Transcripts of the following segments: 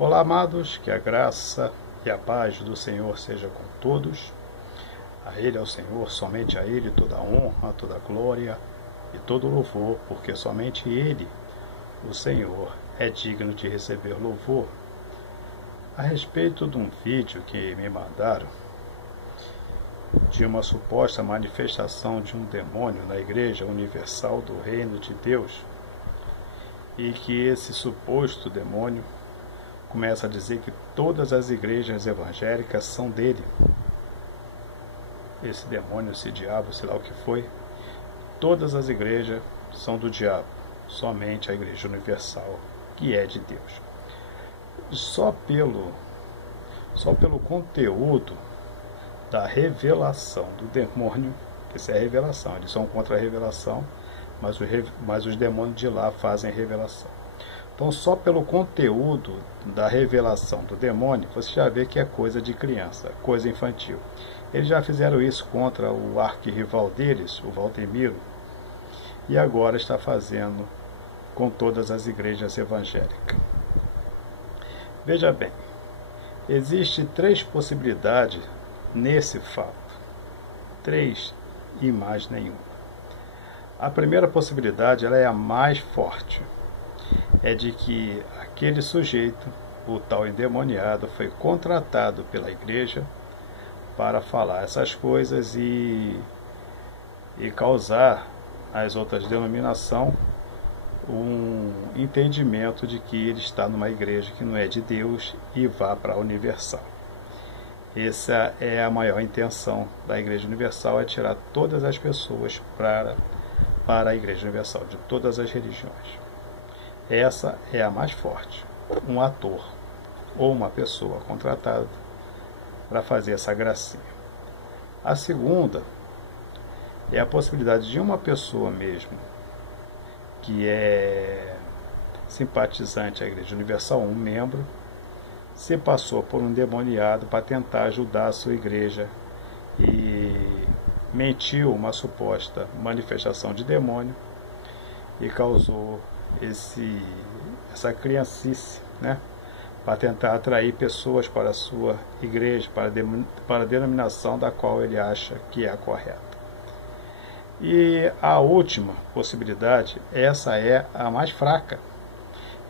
Olá, amados, que a graça e a paz do Senhor seja com todos. A Ele, ao Senhor, somente a Ele toda a honra, toda a glória e todo o louvor, porque somente Ele, o Senhor, é digno de receber louvor. A respeito de um vídeo que me mandaram de uma suposta manifestação de um demônio na Igreja Universal do Reino de Deus, e que esse suposto demônio começa a dizer que todas as igrejas evangélicas são dele. Esse demônio, esse diabo, sei lá o que foi, todas as igrejas são do diabo, somente a Igreja Universal, que é de Deus. Só pelo conteúdo da revelação do demônio, que isso é revelação, eles são contra a revelação, mas os demônios de lá fazem revelação. Então, só pelo conteúdo da revelação do demônio, você já vê que é coisa de criança, coisa infantil. Eles já fizeram isso contra o arquirrival deles, o Valtemiro, e agora está fazendo com todas as igrejas evangélicas. Veja bem, existem três possibilidades nesse fato. Três e mais nenhuma. A primeira possibilidade, ela é a mais forte, é de que aquele sujeito, o tal endemoniado, foi contratado pela igreja para falar essas coisas e causar às outras denominações um entendimento de que ele está numa igreja que não é de Deus e vá para a Universal. Essa é a maior intenção da Igreja Universal, é tirar todas as pessoas para a Igreja Universal, de todas as religiões. Essa é a mais forte. Um ator ou uma pessoa contratada para fazer essa gracinha. A segunda é a possibilidade de uma pessoa mesmo que é simpatizante à Igreja Universal, um membro, se passou por um demoniado para tentar ajudar a sua igreja e mentiu uma suposta manifestação de demônio e causou essa criancice, né? Para tentar atrair pessoas para a sua igreja, para a denominação da qual ele acha que é a correta. E a última possibilidade, essa é a mais fraca,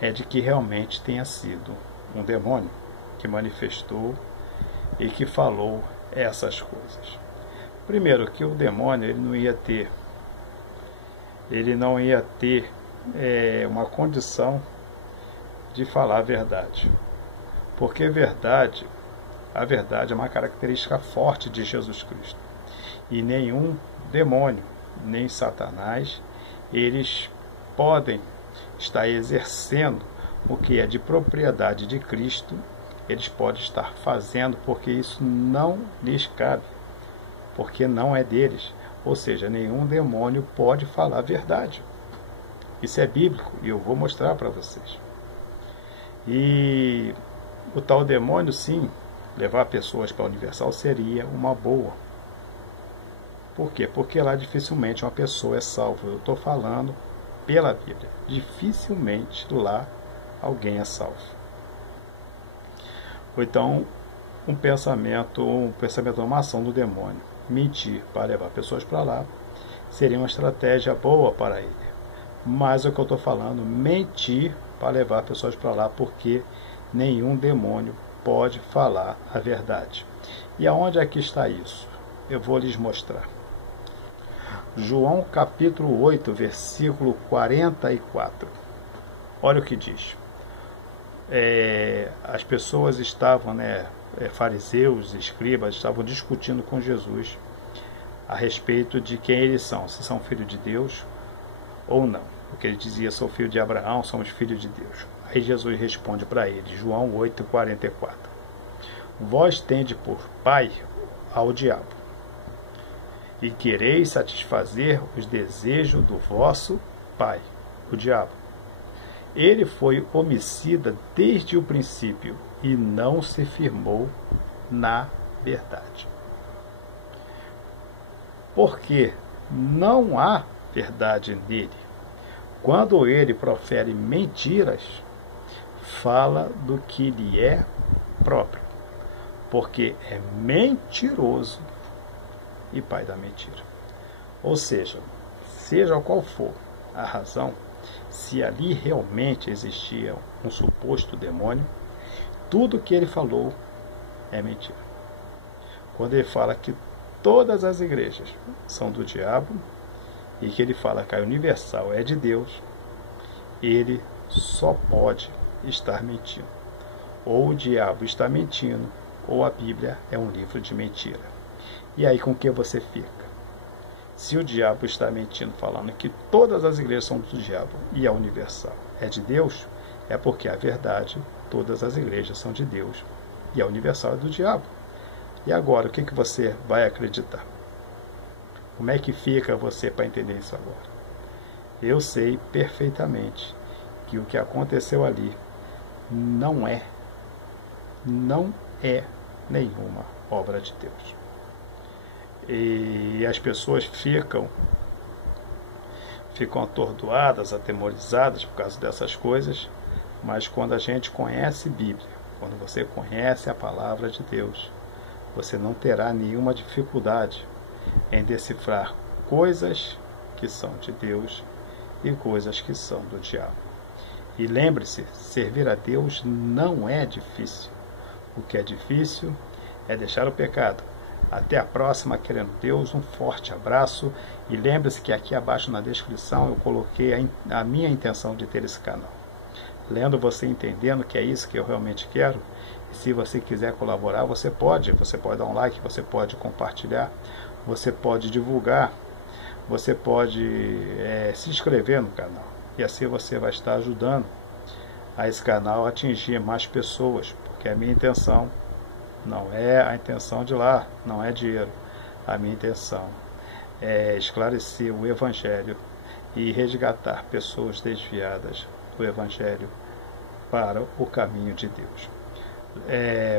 é de que realmente tenha sido um demônio que manifestou e que falou essas coisas. Primeiro, que o demônio ele não ia ter uma condição de falar a verdade, porque a verdade é uma característica forte de Jesus Cristo, e nenhum demônio, nem Satanás, eles podem estar exercendo o que é de propriedade de Cristo, eles podem estar fazendo, porque isso não lhes cabe, porque não é deles. Ou seja, nenhum demônio pode falar a verdade. Isso é bíblico e eu vou mostrar para vocês. E o tal demônio, sim, levar pessoas para a Universal seria uma boa. Por quê? Porque lá dificilmente uma pessoa é salva. Eu estou falando pela Bíblia. Dificilmente lá alguém é salvo. Ou então uma ação do demônio. Mentir para levar pessoas para lá seria uma estratégia boa para ele. Mas o que eu estou falando, mentir para levar pessoas para lá, porque nenhum demônio pode falar a verdade. E aonde é que está isso? Eu vou lhes mostrar. João capítulo 8, versículo 44. Olha o que diz. As pessoas estavam, fariseus, escribas, estavam discutindo com Jesus a respeito de quem eles são, se são filhos de Deus ou não. Porque ele dizia, sou filho de Abraão, somos filhos de Deus. Aí Jesus responde para eles, João 8, 44. Vós tende por pai ao diabo, e quereis satisfazer os desejos do vosso pai, o diabo. Ele foi homicida desde o princípio e não se firmou na verdade. Porque não há verdade nele. Quando ele profere mentiras, fala do que lhe é próprio, porque é mentiroso e pai da mentira. Ou seja qual for a razão, se ali realmente existia um suposto demônio, tudo que ele falou é mentira. Quando ele fala que todas as igrejas são do diabo e que ele fala que a Universal é de Deus, ele só pode estar mentindo. Ou o diabo está mentindo, ou a Bíblia é um livro de mentira. E aí com que você fica? Se o diabo está mentindo, falando que todas as igrejas são do diabo e a Universal é de Deus, é porque a verdade, todas as igrejas são de Deus e a Universal é do diabo. E agora, o que você vai acreditar? Como é que fica você para entender isso agora? Eu sei perfeitamente que o que aconteceu ali não é nenhuma obra de Deus. E as pessoas ficam atordoadas, atemorizadas por causa dessas coisas, mas quando a gente conhece Bíblia, quando você conhece a palavra de Deus, você não terá nenhuma dificuldade em decifrar coisas que são de Deus e coisas que são do diabo. E lembre-se, servir a Deus não é difícil. O que é difícil é deixar o pecado. Até a próxima, querendo Deus, um forte abraço. E lembre-se que aqui abaixo na descrição eu coloquei a minha intenção de ter esse canal. Lendo, você entendendo que é isso que eu realmente quero. E se você quiser colaborar, você pode dar um like, você pode compartilhar, você pode divulgar, você pode se inscrever no canal. E assim você vai estar ajudando a esse canal a atingir mais pessoas, porque a minha intenção não é a intenção de lá, não é dinheiro. A minha intenção é esclarecer o Evangelho e resgatar pessoas desviadas do Evangelho para o caminho de Deus.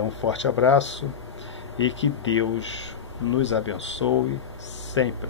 Um forte abraço e que Deus nos abençoe sempre.